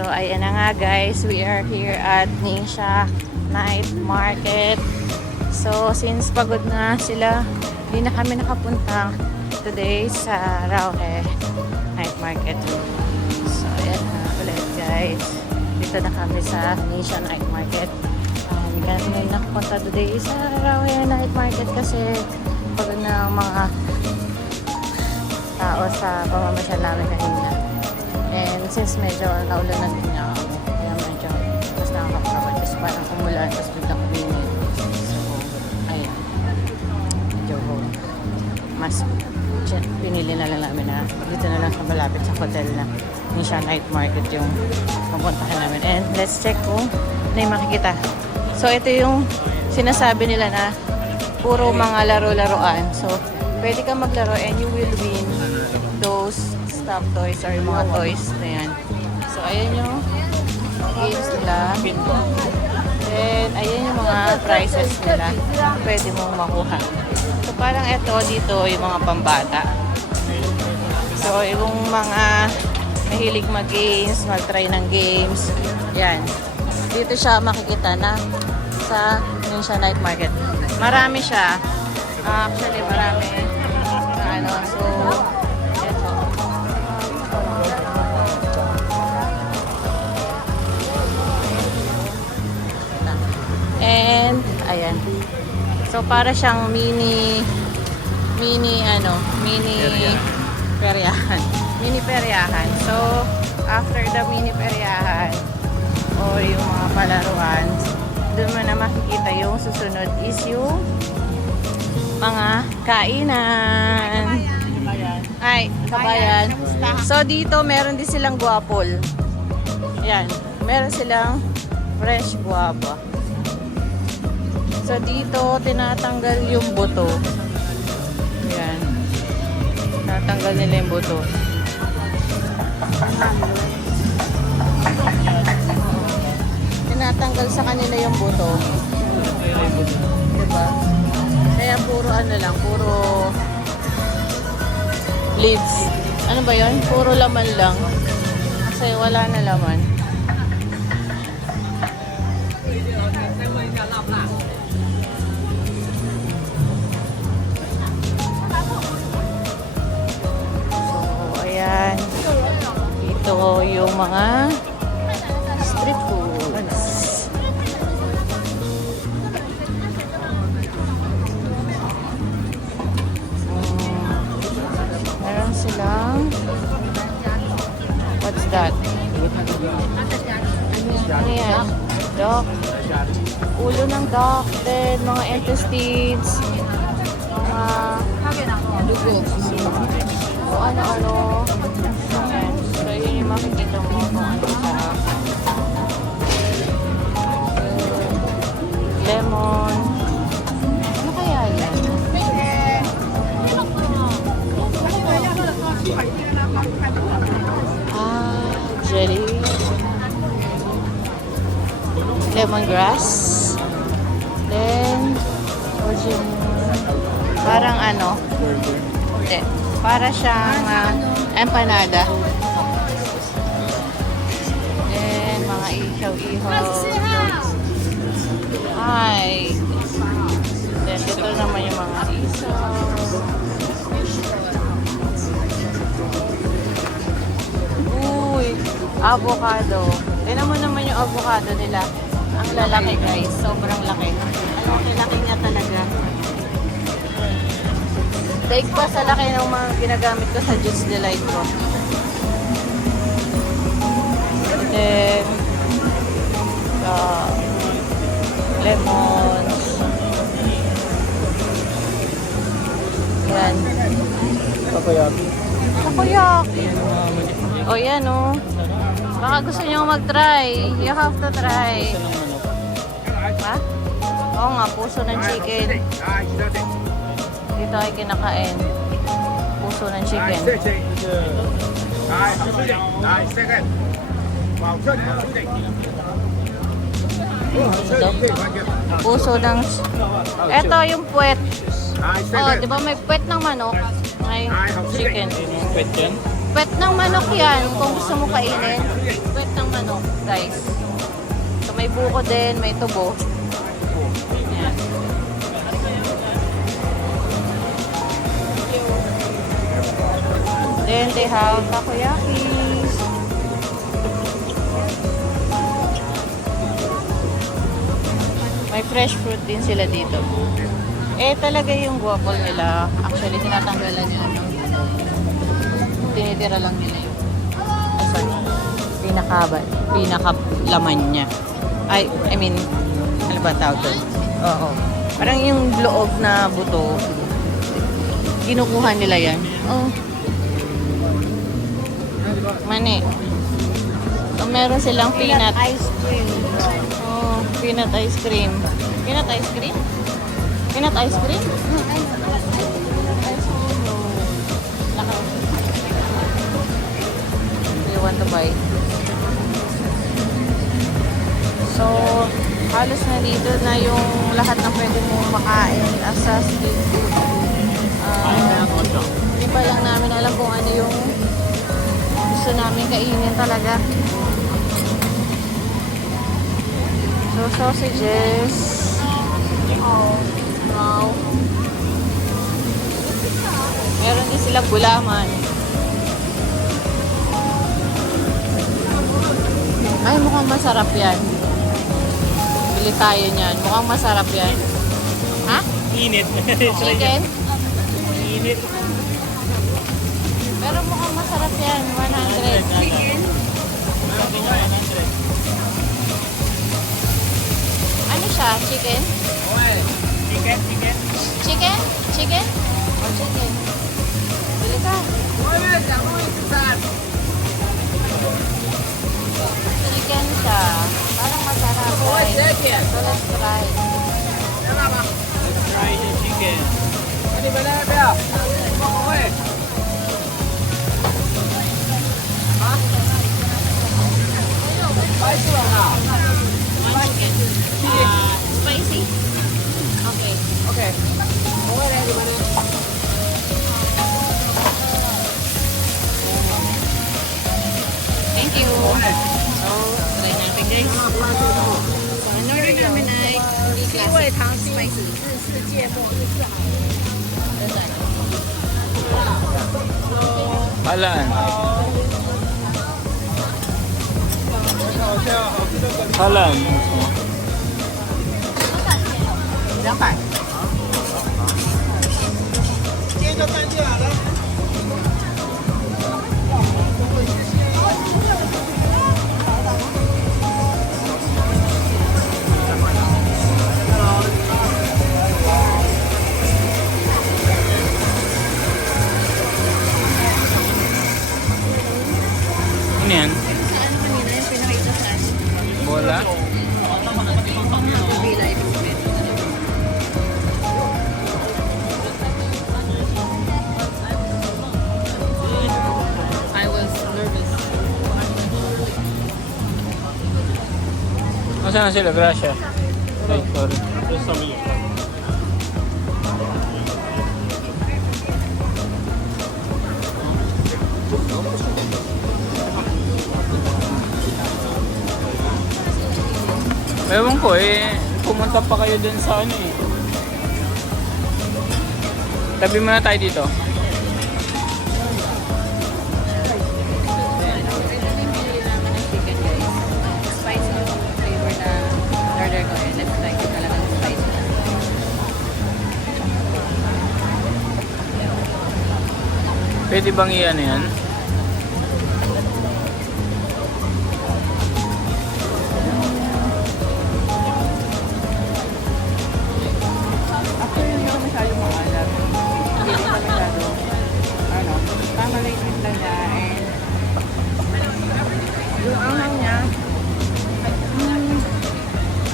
So, ayan na nga guys. We are here at Nisha Night Market. So, since pagod na sila, hindi na kami nakapunta today sa Rauhe Night Market. So, ayan na ulit guys. Dito na kami sa Nisha Night Market. Hindi kami nakapunta today sa Rauhe Night Market kasi pagod na ang mga tao sa pamamasyal namin kanina. And since medyo naulan na din niya, kaya medyo mas nakakapagod kasi parang umulan tapos biglang uminit. So, ayun. Medyo mas pinili na lang namin na dito na lang malapit sa hotel na Nisha Night Market yung mapuntahan namin. And let's check kung ano yung makikita. So, ito yung sinasabi nila na puro mga laro-laruan. So, pwede ka maglaro and you will win those stuffed toys or yung mga toys na yan. So, ayan yung games nila. Then, ayan yung mga prizes nila. Pwede mong makuha. So, parang ito dito yung mga pambata. So, yung mga mahilig mag-games, mag-try ng games. Yan. Dito siya makikita na sa Nisha Night Market. Marami siya. Actually, marami. So, eto. And, ayan. So, para siyang mini peryahan. Mini peryahan. So, after the mini peryahan, o yung mga palaruan, doon mo na makikita yung susunod is yung mga kainan. Ay, kabayan. So, dito meron din silang guapol. Yan. Meron silang fresh guapa. So, dito tinatanggal yung buto. Yan. Tinatanggal nila yung buto. Tinatanggal sa kanila yung buto. Diba? Kaya puro ano lang, puro leaves. Ano ba yun? Puro laman lang. Kasi wala na laman. So, ayan. Ito yung mga street foods. Meron silang what's that? Ano yan? Duck. Ulo ng duck. Then, mga intestines. Mga dugo. O ano-ano. Ayan. So, yun yung makikita mo kung ano siya. Lemon. Ano kaya yan? Jelly. Lemongrass. Then, parang ano? Hindi. Para siyang empanada. Then, mga ihaw-ihaw. Ay. Then, dito naman yung mga isaw. Avocado. Tignan mo naman yung avocado nila. Ang lalaki guys. Sobrang laki. Ang laki niya talaga. Daig pa sa laki ng mga ginagamit ko sa Juice Delight ko. Then, lemons. Yan. Takoyaki. Takoyaki. O yan o. Baka gusto nyo mag-try. You have to try. Ha? Oo nga, puso ng chicken. Dito ay kinakain. Puso ng chicken. Puso ng... Ito yung puwet. Oh, di ba may puwet ng manok? May chicken. Pwede yan? Puwet ng manok yan, kung gusto mo kainin. Puwet ng manok. guys. So, may buko din, may tubo. Yan. Then they have takoyakis. May fresh fruit din sila dito. Eh, talaga yung guwapol nila. Actually, tinatanggalan nila ng tinitira lang nila yung pinaka-laman niya. I mean, ano ba tawag doon? Oo. Parang yung loob na buto, kinukuha nila yan. Oh. Mani. So, meron silang peanut ice cream. Oh, peanut ice cream. Peanut ice cream? Peanut ice cream? Do you want to buy? So, halos na dito na yung lahat ng pwede mong makain as a street food. Hindi pa lang namin alam kung ano yung gusto namin kainin talaga. So, sausages. Wow. Meron din silang gulaman. Ay, mukhang masarap yan. Bili tayo niyan. Mukhang masarap yan. Ha? Init. Chicken? Init. Pero mukhang masarap yan. 100. Chicken? Ano siya? Chicken? Chicken. Chicken? Chicken? O chicken? Bili ka. Chicken siya. Parang masarap. So let's try. Let's try the chicken. One chicken. Spicy. Okay. Okay. Thank you. So, try natin guys. So, in order namin ay hindi classic spicy. Halan. Halan. Dapat. Ano yan? Saan kanina yung pinakita sa akin? Bola? Bila ibig sabihin. I was nervous. Nasaan na sila? Gracia. Ay, sorry. Ewan ko eh, pumunta pa kayo dun sa ano eh. Tabi muna tayo dito. Spicy yung flavor na order ko eh. Let's like it talagang spicy. Pwede bang i-ano yan? Actually, hindi ko masyado maalam. Hindi ko masyado, ano, pamalitin lang niya and yung anghang niya,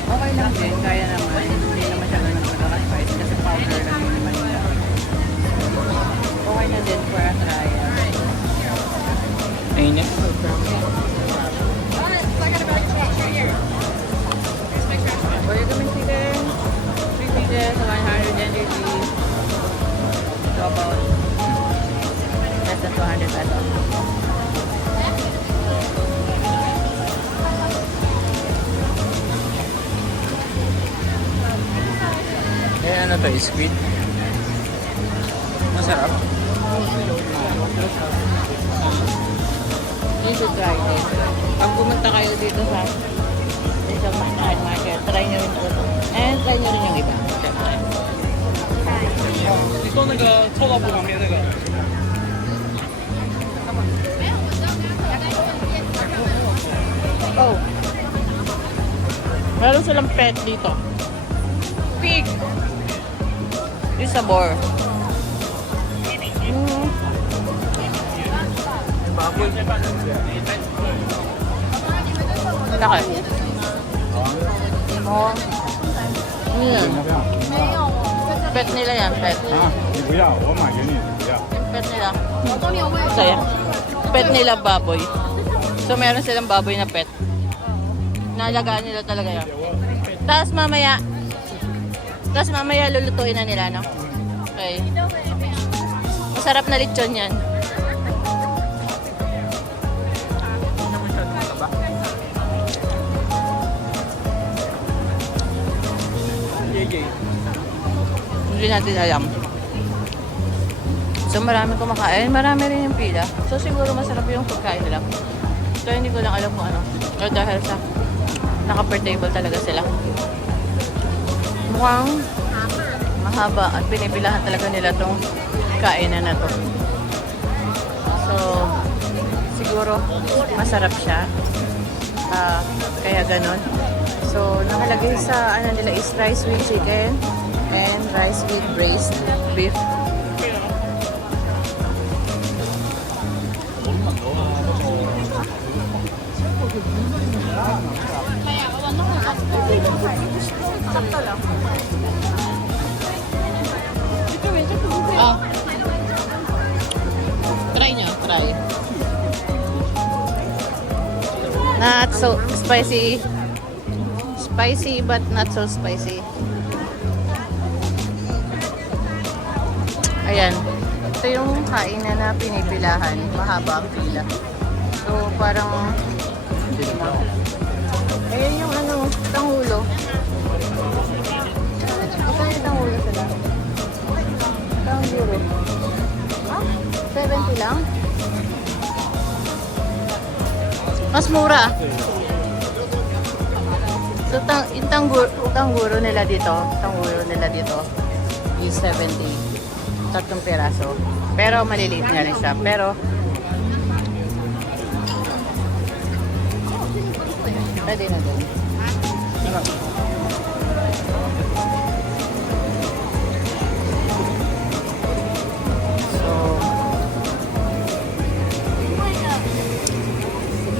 okay lang din, kaya naman. Hindi naman siya ganun magkaka-spice kasi powder lang yung naman nila. Okay na din for a trial. Mainit. Order kami chicken, 3 pieces, 100 NJT. So about less than 200 pesos. Ano to? Squid? Masarap. You should try this. Pag pumunta kayo dito sa market, try nyo rin ito. And try nyo rin yung iba. Siyempre. 你说那个臭豆腐旁边那个。 Oh. Meron silang pet dito. Pig. Yung sabor. Baboy. Laki. Oh. Ano yan? Pet nila yan, pet. 啊，你不要，我买给你，你不要。 Pet nila. Saya. Pet nila baboy. So meron silang baboy na pet. Nalagaan nila talaga yan. Tapos mamaya lulutuin na nila, no? Okay. Masarap na lechon yan. Hindi natin alam. So marami kumakain, marami rin yung pila. So siguro masarap yung pagkain nila. So hindi ko lang alam kung ano. O dahil sa naka-per table talaga sila. Mukhang mahaba at pinipilahan talaga nila tong kainan na to. So siguro masarap siya. Kaya ganun. So nakalagay sa ano nila is rice with chicken and rice with braised beef. Oh. Try nyo, try. Not so spicy. Spicy but not so spicy. Ayan. Ito yung kainan na pinipilahan. Mahaba ang pila. So parang ayan yung ano, tanghulo. Magkano yung tanghulo sila? Tanghulo. Ah, 70 lang? Mas mura. So yung tangguro nila dito is 70. Tatlong piraso. Pero maliliit nga rin siya. Pero pwede na din. So,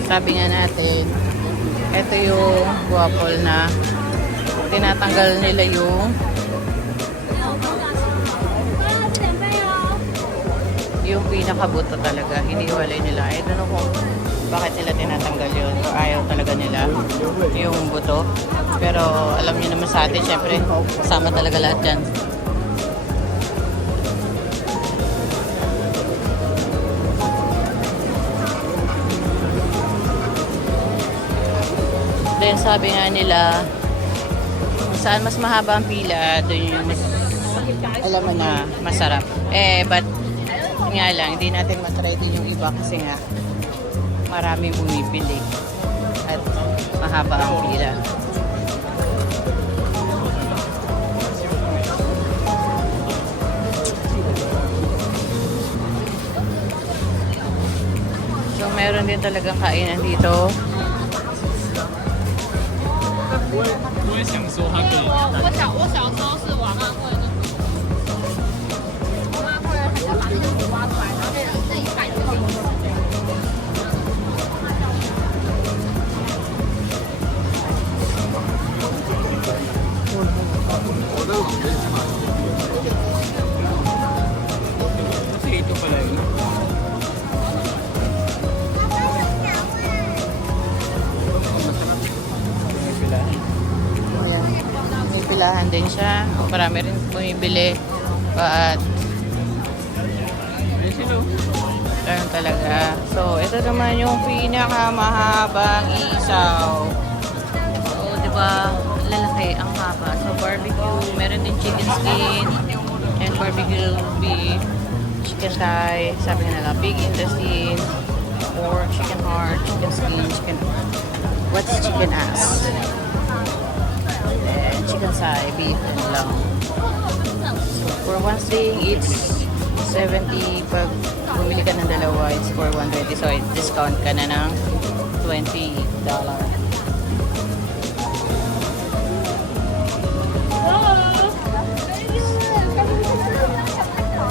sabi nga natin, ito yung guwapol na tinatanggal nila yung pinakabuto talaga. Hiniwalay nila. I don't know kung bakit nila tinatanggal yun o ayaw talaga nila yung buto. Pero alam niyo naman sa atin, syempre, kasama talaga lahat yan. Then sabi nga nila, saan mas mahaba ang pila, doon yung mas, alam mo na, masarap. But nga lang, hindi natin matry din yung iba kasi nga marami bumibili at mahaba ang pila. So meron din talagang kainan dito. 我也想说它可以。我小时候是娃娃会的，娃娃会很像把那个土挖出来，然后那一块就可以吃。Kasi ito pala yun. Ayan. May pilahan din siya. Marami rin bumibili. At Ayun sila. ganun talaga. So, ito naman yung pinakamahabang isaw. So, di ba? Lalaki ang haba. So, barbecue. Meron din chicken skin, and barbecue beef, chicken thigh, sabi nga nila, pig intestine, pork, chicken heart, chicken skin, what's chicken ass? And chicken thigh, beef, and lamb. So, for one thing, it's 70. Pag bumili ka ng dalawa, it's for 120. So, discount ka na ng $20.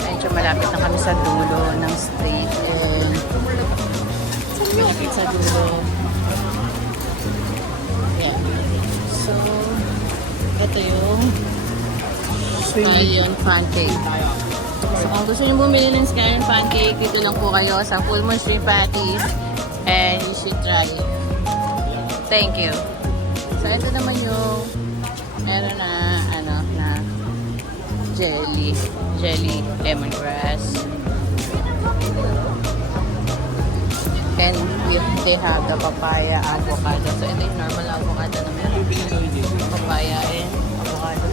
Medyo malapit na kami sa dulo ng street. And malapit sa dulo. Yeah. So, ito yung scallion pancake. So, kung gusto nyo bumili ng scallion pancake, dito lang po kayo sa Full Moon Shrimp Patties. And you should try it. Thank you. So, ito naman yung meron na, na jelly lemongrass. And they have the papaya avocado. So, ito yung normal avocado na meron. Papaya and avocado.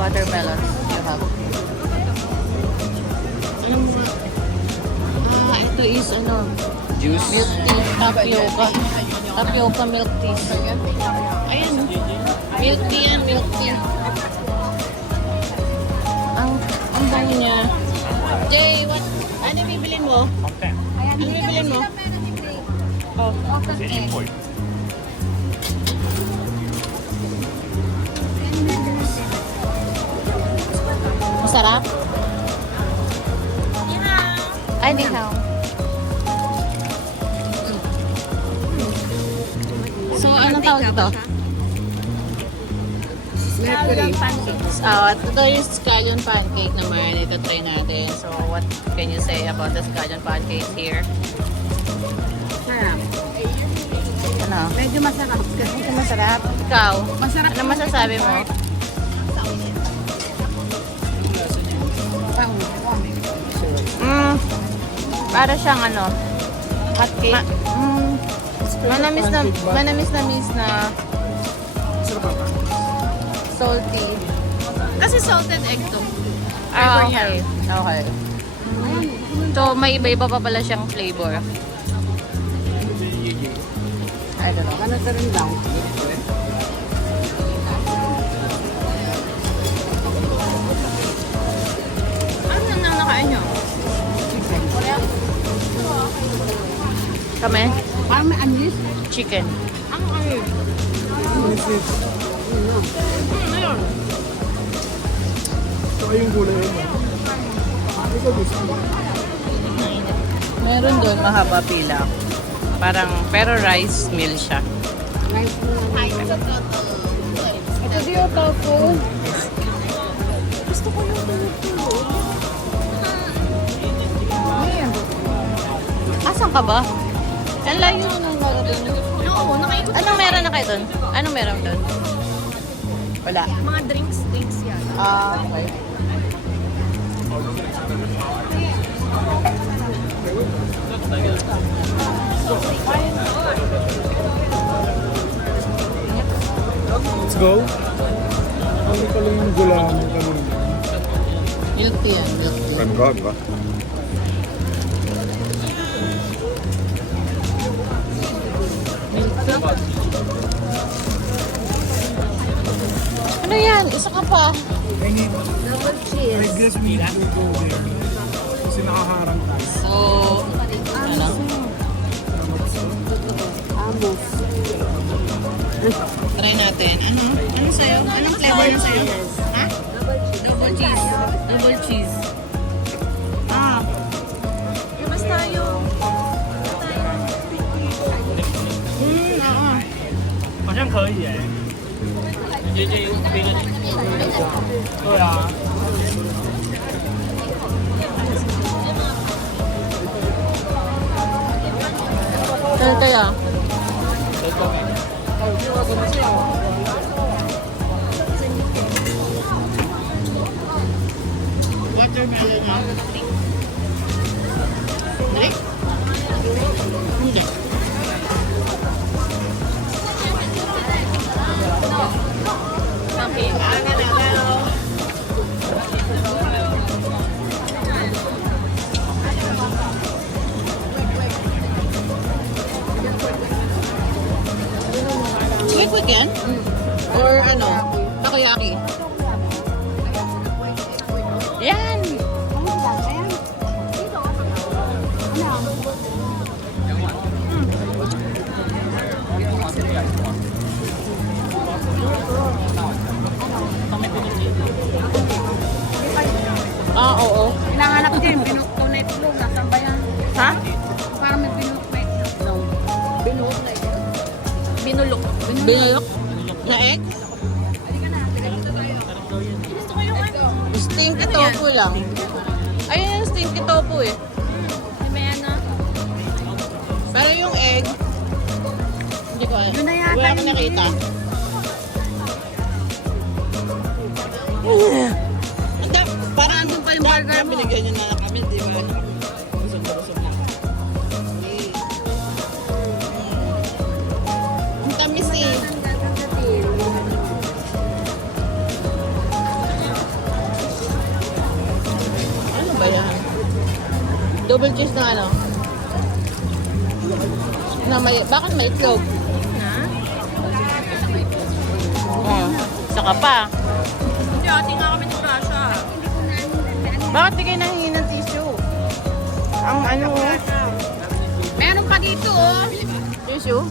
Watermelon. You have. Ito is Juice. milk tea, tapioca. Tapioca milk tea. Ayan. Milk tea yan, milk tea. Ang bango niya. Jay, ano bibilin mo? Ano bibilin mo? Oh. Masarap? Ay, di hao. So, anong tawag ito? Scallion pancakes. Ito yung scallion pancake naman. Ito try natin. So, what can you say about the scallion pancakes here? Sarap. Ano? Medyo masarap. Ito masarap. Ikaw? Masarap. Ano masasabi mo? Para siyang Hotcake. manamis na salty. Kasi salted egg to. Okay. Okay. So, may iba-iba pa pala siyang flavor. I don't know. Ano ka rin daw? Ano nang nakain nyo? Chicken. Kami? Parang may anis. Chicken. Ang anis. Ayun. Meron doon mahaba pila. Pero rice meal siya. Ito di yung tofu. Asan ka ba? Ang layo ng doon. Oo, nakaikot. Anong meron na kayo doon? Anong meron doon? Wala. Mga drinks yan. Okay. Let's go. Ano pala yung gulaman ng kanina? Milk tea yan, milk tea. Ganda, diba? Ano yan? Isa ka pa. Double cheese. I guess we need to go there. Kasi nakaharang tayo. So, ano? Amos. Try natin. Ano sa'yo? Anong flavor na sa'yo? Ha? Double cheese. Double cheese. Basta yung... 好像可以哎。姐姐有别的？对啊。 Kaya. Watermelon na. Dali? Hindi. Okay. Quick yan? Or ano? Takoyaki? Yan! Ah, oo. Hinahanap din, pinukto na itlog. Nasaan ba yan? Ha? Parang may pinuk na itlog. No. Binuhok na itlog. Binulok. Binulok? Na egg? Gusto ko yung ano. Stinky tofu lang. Ayun yung stinky tofu eh. May ano. Pero yung egg, hindi ko alam. Yun na yata Wala ko yun nakita. Anda, parang andun pa yung burger mo. Binigyan nyo na kami, di ba? Busog na. Ang tamis eh. Ano ba yan? Double cheese na ano? Na may, bakit may itlog? Oh, saka pa. Hindi, ati nga kami ng grasya. Bakit di kayo nahingi ng tissue? Ang ano, Meron pa dito, oh. tissue?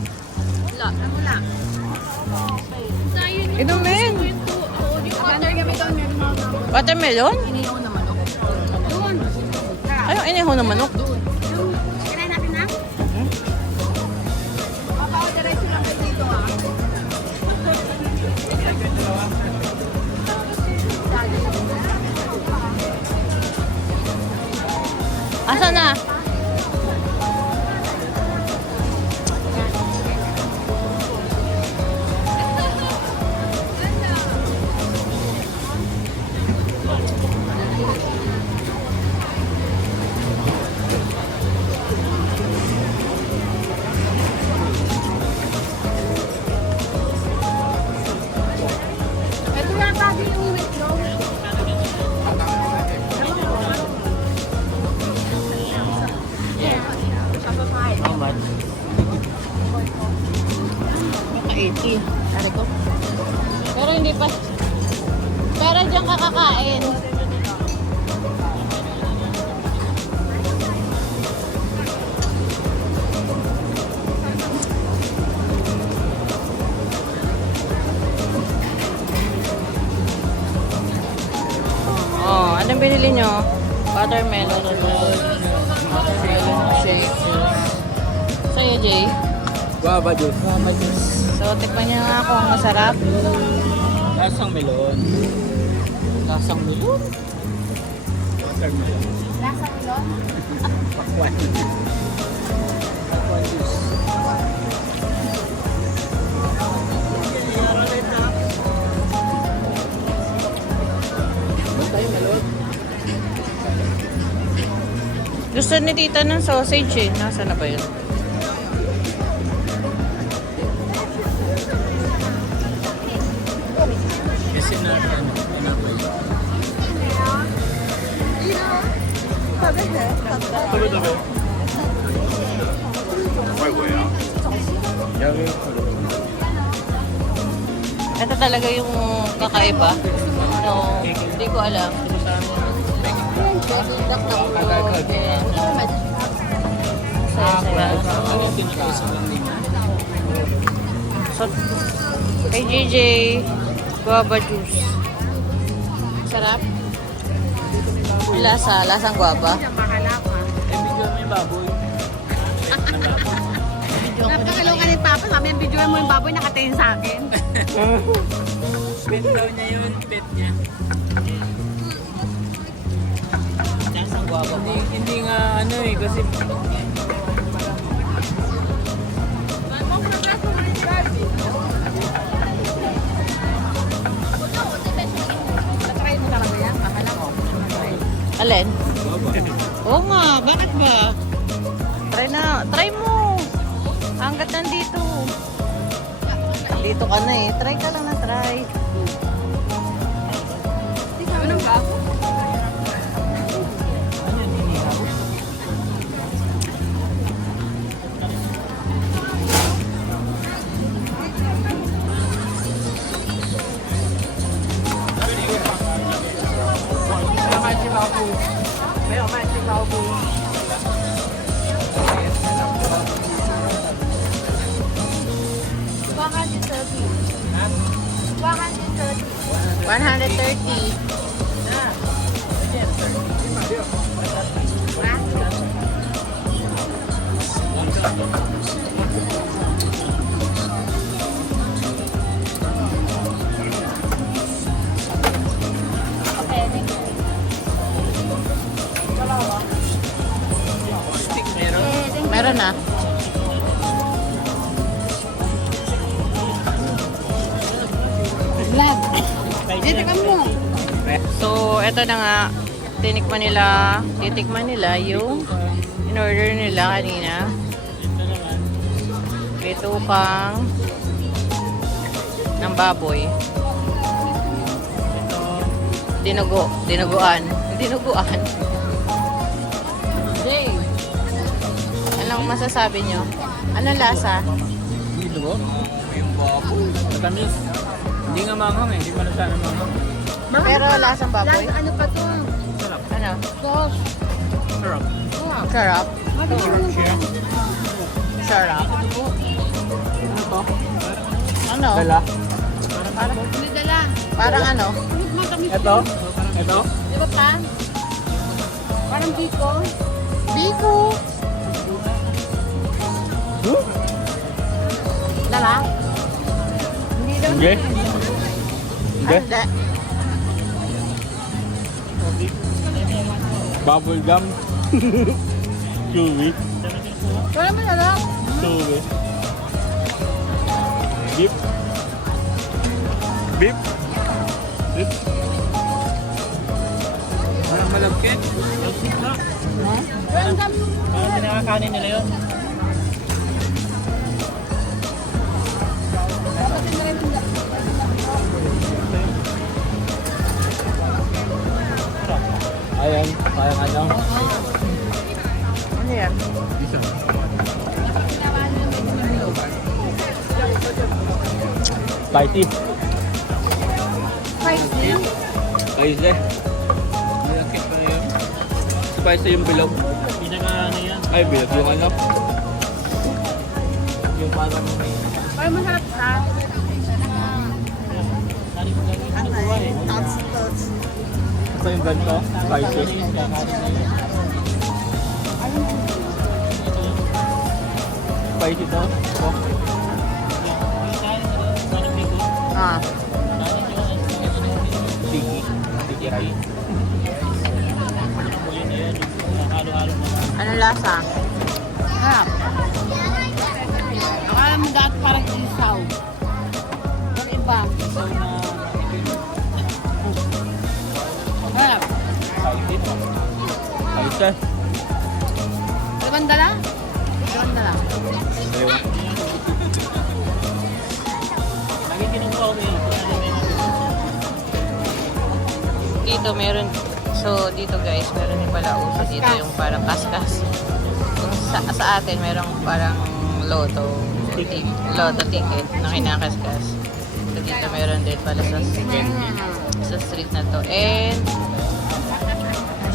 Wala. Wala. Sayun yung Inumin. yung water kami doon. Meron mga Watermelon? iniyaw na manok. Doon. Ayun, inihaw na manok. Yung, kinain natin na? Mapa-authorize lang kayo dito, ah. Asa na? Ito yata din yung itlog. How much? Maka 80. Ano ko? Pero hindi pa. Pero diyan ka kakain. Oh, anong binili nyo? Watermelon. Watermelon shake. Sa'yo, Jay? Guava juice. Guava juice. So, tikman niya nga kung masarap. Lasang melon. Lasang melon. Watermelon. Lasa ulo. Pakwan. Pakwan juice. Ba't tayo melon? Gusto ni tita ng sausage eh. Nasa na ba yun? Kasi na ano ba yun? Ito talaga yung kakaiba. No, hindi ko alam. So, kay JJ, guava juice. Sarap. Ang lasa, lasang guava. Bahala ka. Eh, bigyan mo yung baboy. Napakaloka ni Papa. Sabi yung video mo yung baboy nakatingin sa akin. Pet daw niya yun. Pet niya. Lasang guava. Hindi nga ano eh. Kasi Natry mo talaga yan. Bahala ko. Alin? Oo nga, bakit ba? Try mo. Hanggat nandito. Dito ka na eh. Try ka lang na try. Ano ba? 130. Meron na. So, eto na nga. Titikman nila yung in-order nila kanina. Bitukang ng baboy. Dinuguan. Jay, anong masasabi nyo? Anong lasa? Dito ba? Yung baboy. Matamis. Hindi nga manghang eh. Hindi pa na sana manghang. Pero lasang baboy? Ano pa to? Sarap. Ano? Sauce. Sarap. Sarap? Sarap? Ano to? Ano? Dala. May dala. Parang ano? Matamis. Ito? Ito? Di ba pa? Parang biko. Biko! Lala? Hindi. Hindi. Hindi. Bubble gum. Chewy. Wala mo lala? Chewy. Beef. Beef. Beef. Parang malagkit. Parang pinakakanin nila yun. Ayan, parang ano. Ano yan? Spicy. Spicy? Spicy. Malakit pa yun. Spicy yung bilog. Pinaka ano yan? Ay, bilog yung ano. Yung parang may... Parang masarap ka. Tots. Ito yung ganito. Spicy. Spicy to. Oh. Ah. Tiki. Tiki rice. Anong lasa? Sarap. Akala mo dati parang isaw. Yung iba. Sarap. Spicy. Spicy. Ibang dala? Ibang dala. Ayun. Dito meron, so dito guys, meron din pala uso dito yung parang kaskas. Kung sa atin merong parang loto ticket na kinakaskas. So dito meron din pala sa street na to. And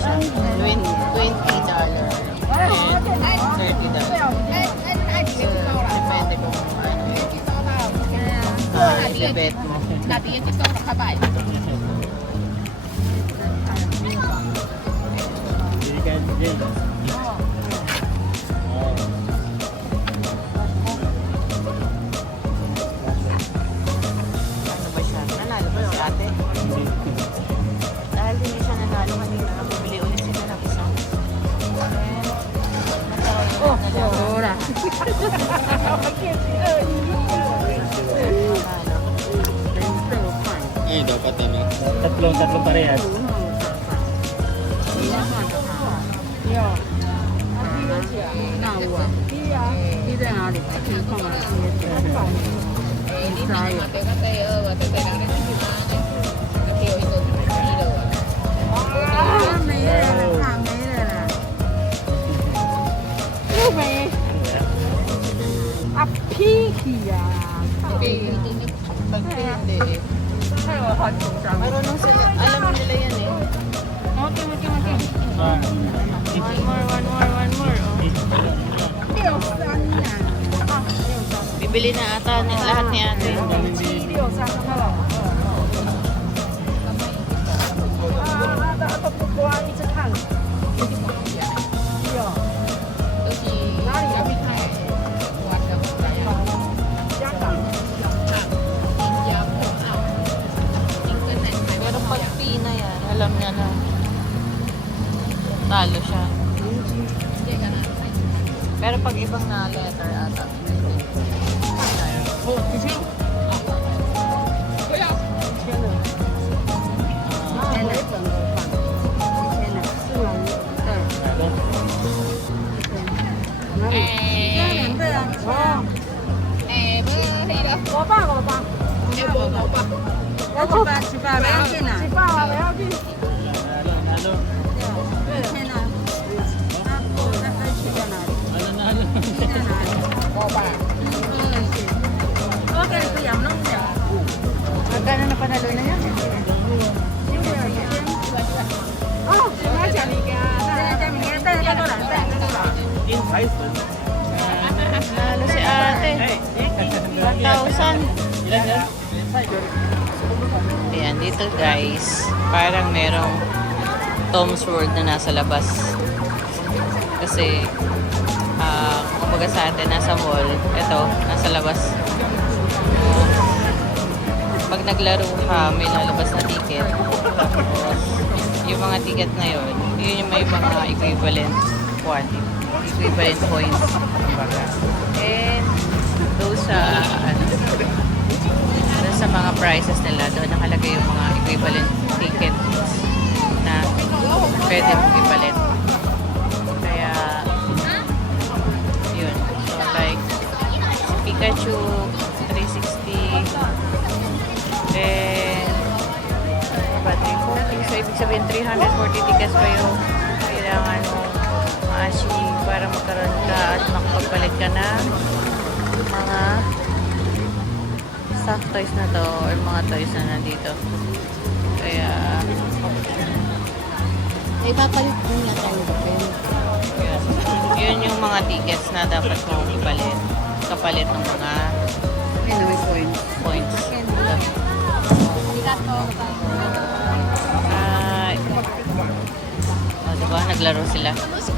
$20 and $30. So depende kung ano i-bet mo. Dati yung TikTok nakabay. Ano ba siya? Nanalo ba si ate? Dahil hindi siya nanalo kanina, bumili ulit sila ng isa. Oh, wala. Ay, dapat ano. Tatlong parehas. Pagpili. Marunong sila. Alam nila yan eh. Okay. One more. Oh. Nabili na ata lahat ni ate. Pero pag Pina yan, alam niya na talo siya. Pero pag ibang na letter ata. Magkano na panalo na yan? Nalo si ate. 1,000. Ayan, dito guys, parang merong Tom's World na nasa labas. Kasi, kumbaga sa atin, nasa mall. Ito, nasa labas. Pag naglaro ka, may lalabas na ticket. Tapos, yung mga ticket na yun, yun yung may mga equivalent quantity, equivalent points. Kumbaga. And, those sa, doon sa mga prices nila, doon nakalagay yung mga equivalent tickets na pwede mong ipalit. Kaya, yun. So, like, Pikachu, 360, then, ba, 340. So, ibig sabihin, 340 tickets pa yung kailangan mo maashi para magkaroon ka at makapagpalit ka na mga stock toys na to or mga toys na nandito. Kaya, Ipapalit din niya tayo. yun yung mga tickets na dapat mong ipalit. Kapalit ng mga points. Diba? Naglaro sila. So,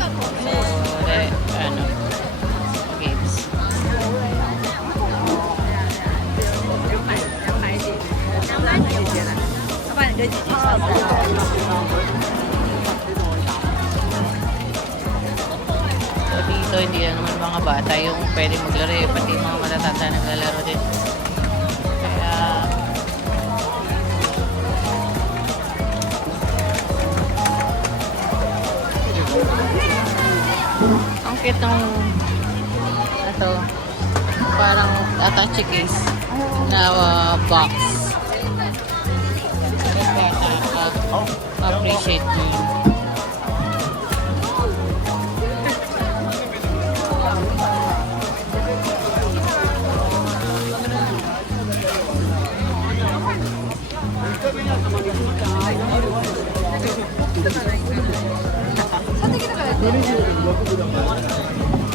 games. So, dito, hindi lang naman mga bata yung pwede maglaro eh. Pati mga matatanda naglalaro din. Kaya, ang cute ng ito, parang attache case na box. Appreciate mo yun. What is it?